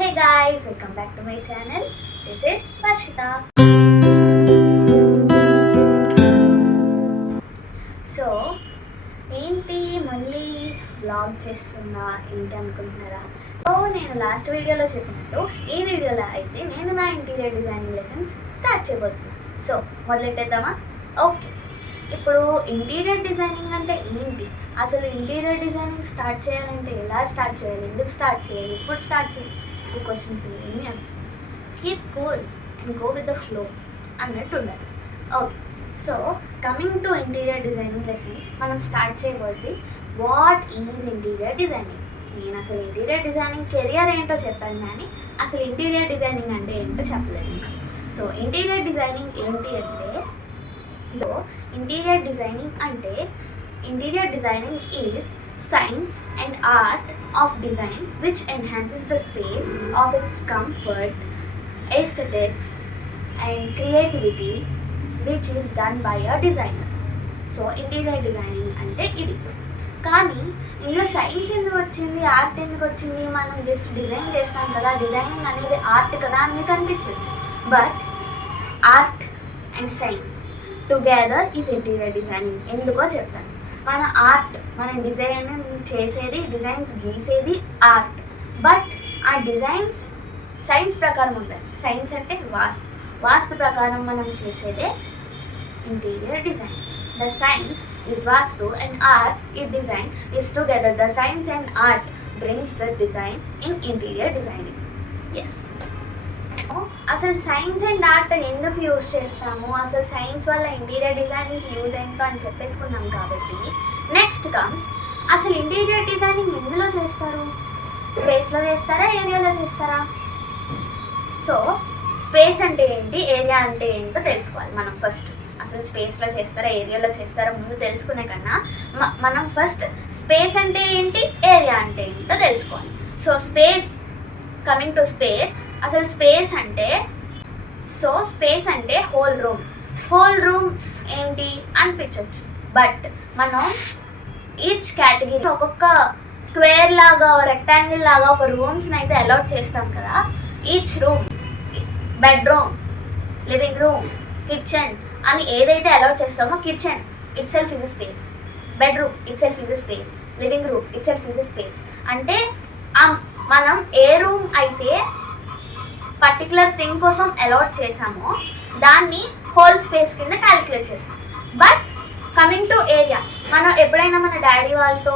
Hey guys, welcome back to my channel. This is Varshita. So ఏంటి మళ్ళీ vlog చేస్తున్నా ఏంటి అనుకుంటున్నారా? సో నేను లాస్ట్ వీడియోలో చెప్పినట్టు ఈ వీడియోలో అయితే నేను నా ఇంటీరియర్ డిజైనింగ్ లెసన్స్ స్టార్ట్ చేయబోతున్నాను. సో మొదలెట్టేద్దామా? ఓకే, ఇప్పుడు ఇంటీరియర్ డిజైనింగ్ అంటే ఏంటి, అసలు ఇంటీరియర్ డిజైనింగ్ స్టార్ట్ చేయాలంటే ఎలా స్టార్ట్ చేయాలి, ఎందుకు స్టార్ట్ చేయాలి, ఇప్పుడు స్టార్ట్ చేయాలి, ఈ క్వశ్చన్స్ ఏమి అంత keep cool and go with the flow అన్నట్టు ఉండాలి. Okay, so coming to interior designing lessons మనం స్టార్ట్ చేయబోద్ది వాట్ ఈజ్ ఇంటీరియర్ డిజైనింగ్. నేను అసలు ఇంటీరియర్ డిజైనింగ్ కెరియర్ ఏంటో చెప్పాను కానీ అసలు ఇంటీరియర్ డిజైనింగ్ అంటే ఏంటో చెప్పలేదు ఇంకా. సో ఇంటీరియర్ డిజైనింగ్ ఏంటి అంటే, interior designing is science and art of design which enhances the space of its comfort, aesthetics and creativity which is done by a designer. So interior designing అంటే ఇది. కానీ ఇందులో సైన్స్ ఎందుకు వచ్చింది, art ఎందుకు వచ్చింది, మనం జస్ట్ డిజైన్ చేస్తాం కదా, డిజైనింగ్ అనేది ఆర్ట్ కదా అని మీకు అనిపించవచ్చు. But art and science together is interior designing. ఎందుకో చెప్తాను. మన ఆర్ట్, మన డిజైన్ చేసేది, డిజైన్స్ గీసేది ఆర్ట్. బట్ ఆ డిజైన్స్ సైన్స్ ప్రకారం ఉంటాయి. సైన్స్ అంటే వాస్తు ప్రకారం మనం చేసేదే interior design. The science is vastu and art is design is together. The science and art brings the design in interior designing. Yes. అసలు సైన్స్ అండ్ ఆర్ట్ ఎందుకు use చేస్తాము, అసలు సైన్స్ వల్ల ఇంటీరియర్ డిజైనింగ్ యూజ్ ఏంటో అని చెప్పేసుకున్నాం కాబట్టి next comes అసలు interior designing ఎందులో చేస్తారు, స్పేస్లో చేస్తారా, ఏరియాలో చేస్తారా? సో స్పేస్ అంటే ఏంటి, ఏరియా అంటే ఏంటో తెలుసుకోవాలి మనం ఫస్ట్. అసలు స్పేస్లో చేస్తారా, ఏరియాలో చేస్తారా ముందు తెలుసుకునే కన్నా మనం ఫస్ట్ స్పేస్ అంటే ఏంటి, ఏరియా అంటే ఏంటో తెలుసుకోవాలి. So space, coming to space, అసలు స్పేస్ అంటే హోల్ రూమ్ ఏంటి అనిపించవచ్చు. బట్ మనం ఈచ్ కేటగిరీ ఒక్కొక్క స్క్వేర్ లాగా, రెక్టాంగిల్ లాగా ఒక రూమ్స్ని అయితే అలాట్ చేస్తాం కదా. Each room, bedroom, living room, kitchen అని ఏదైతే అలాట్ చేస్తామో, kitchen it self is a space, bedroom it self is a space, living room it self is a space. అంటే మనం ఏ రూమ్ అయితే పర్టికులర్ థింగ్ కోసం అలాట్ చేసామో దాన్ని హోల్ స్పేస్ కింద క్యాలిక్యులేట్ చేస్తాం. బట్ కమింగ్ టు ఏరియా, మనం ఎప్పుడైనా మన డాడీ వాళ్ళతో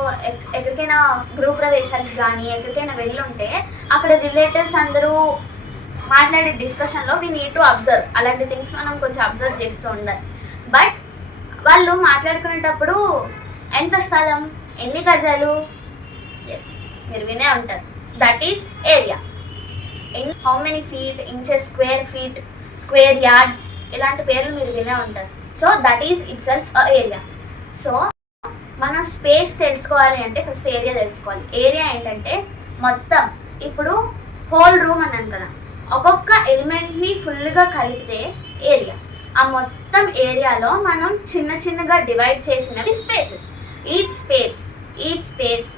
ఎక్కడికైనా గృహ ప్రవేశానికి కానీ ఎక్కడికైనా వెళ్ళుంటే అక్కడ రిలేటివ్స్ అందరూ మాట్లాడే డిస్కషన్లో వీ నీడ్ టు అబ్జర్వ్. అలాంటి థింగ్స్ మనం కొంచెం అబ్జర్వ్ చేస్తూ ఉండాలి. బట్ వాళ్ళు మాట్లాడుకునేటప్పుడు ఎంత స్థలం, ఎన్ని గజాలు, ఎస్ మీరు వినే ఉంటారు, that is area. In how many feet, inches, square feet, square yards, ఇలాంటి పేర్లు మీరు వినే ఉంటారు. So that is it self a area. So మన స్పేస్ తెలుసుకోవాలి అంటే ఫస్ట్ ఏరియా తెలుసుకోవాలి. ఏరియా ఏంటంటే మొత్తం, ఇప్పుడు హోల్ రూమ్ అన్నాను కదా, ఒక్కొక్క ఎలిమెంట్ని ఫుల్గా కలిపితే ఏరియా. ఆ మొత్తం ఏరియాలో మనం చిన్నగా డివైడ్ చేసినవి spaces. Each space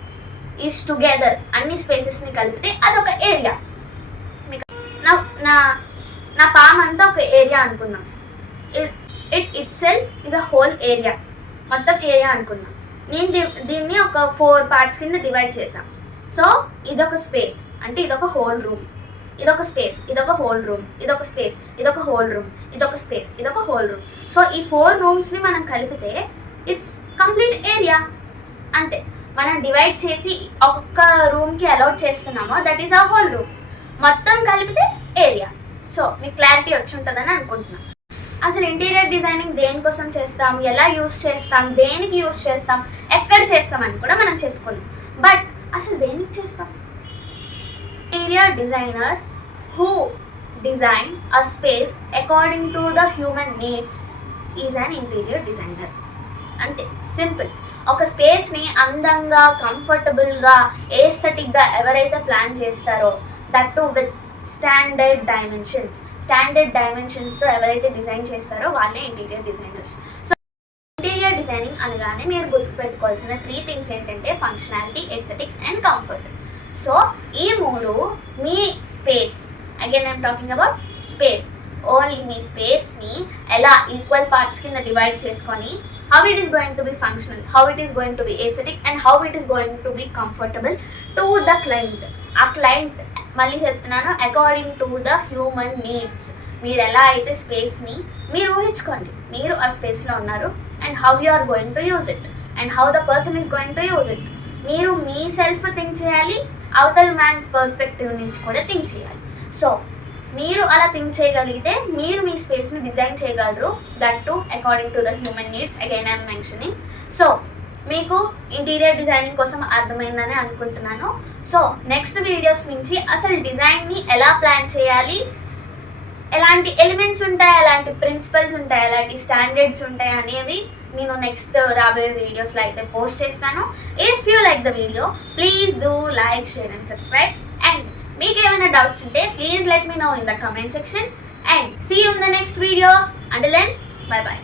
is together, అన్ని స్పేసెస్ని కలిపితే అదొక ఏరియా. నా పామ్ అంతా ఒక ఏరియా అనుకుందాం. It self is a hole area, మొత్తం ఏరియా అనుకుందాం. నేను దీన్ని ఒక 4 పార్ట్స్ కింద డివైడ్ చేశాను. సో ఇదొక స్పేస్, అంటే ఇదొక హోల్ రూమ్, ఇదొక స్పేస్, ఇదొక హోల్ రూమ్, ఇదొక స్పేస్, ఇదొక హోల్ రూమ్, ఇదొక స్పేస్, ఇదొక హోల్ రూమ్. సో ఈ 4 రూమ్స్ని మనం కలిపితే ఇట్స్ కంప్లీట్ ఏరియా. అంతే, మనం డివైడ్ చేసి ఒక్కొక్క రూమ్కి అలాట్ చేస్తున్నామో that is a whole room. మొత్తం కలిపితే ఏరియా. సో మీకు క్లారిటీ వచ్చి ఉంటుందని అనుకుంటున్నాను. అసలు ఇంటీరియర్ డిజైనింగ్ దేనికోసం చేస్తాం, ఎలా యూస్ చేస్తాం, దేనికి యూస్ చేస్తాం, ఎక్కడ చేస్తాం అని కూడా మనం చెప్పుకున్నాం. బట్ అసలు దేనికి చేస్తాం? Interior designer who design a space according to the human needs is an interior designer. అంతే, సింపుల్. ఒక స్పేస్ని అందంగా, కంఫర్టబుల్గా, ఏస్థెటిక్గా ఎవరైతే ప్లాన్ చేస్తారో, దట్ టు విత్ స్టాండర్డ్ డైమెన్షన్స్తో ఎవరైతే డిజైన్ చేస్తారో వాళ్ళే interior designers. So interior designing అనగానే మీరు గుర్తుపెట్టుకోవాల్సిన 3 థింగ్స్ ఏంటంటే functionality, aesthetics and comfort. So ఈ మూడు మీ space, again I'm talking about space, only మీ స్పేస్ని ఎలా ఈక్వల్ పార్ట్స్ కింద డివైడ్ చేసుకొని how it is going to be functional, how it is going to be aesthetic and how it is going to be comfortable to the client. ఆ client మళ్ళీ చెప్తున్నాను, according to the human needs. మీరు ఎలా అయితే స్పేస్ని మీరు ఊహించుకోండి, మీరు ఆ స్పేస్లో ఉన్నారు and how you are going to use it and how the person is going to use it. మీరు మీ సెల్ఫ్ థింక్ చేయాలి, అవతల మ్యాన్స్ పర్స్పెక్టివ్ నుంచి కూడా థింక్ చేయాలి. సో మీరు అలా థింక్ చేయగలిగితే మీరు మీ స్పేస్ని డిజైన్ చేయగలరు, that to according to the human needs, again I'm mentioning. So మీకు ఇంటీరియర్ డిజైనింగ్ కోసం అర్థమైందని అనుకుంటున్నాను. సో నెక్స్ట్ వీడియోస్ నుంచి అసలు డిజైన్ని ఎలా ప్లాన్ చేయాలి, ఎలాంటి ఎలిమెంట్స్ ఉంటాయి, ఎలాంటి ప్రిన్సిపల్స్ ఉంటాయి, ఎలాంటి స్టాండర్డ్స్ ఉంటాయి అనేవి నేను నెక్స్ట్ రాబోయే వీడియోస్లో అయితే పోస్ట్ చేస్తాను. If you like the video please do like, share and subscribe. And మీకు ఏమైనా డౌట్స్ ఉంటే please let me know in the comment section and see you in the next video. Until then, bye by.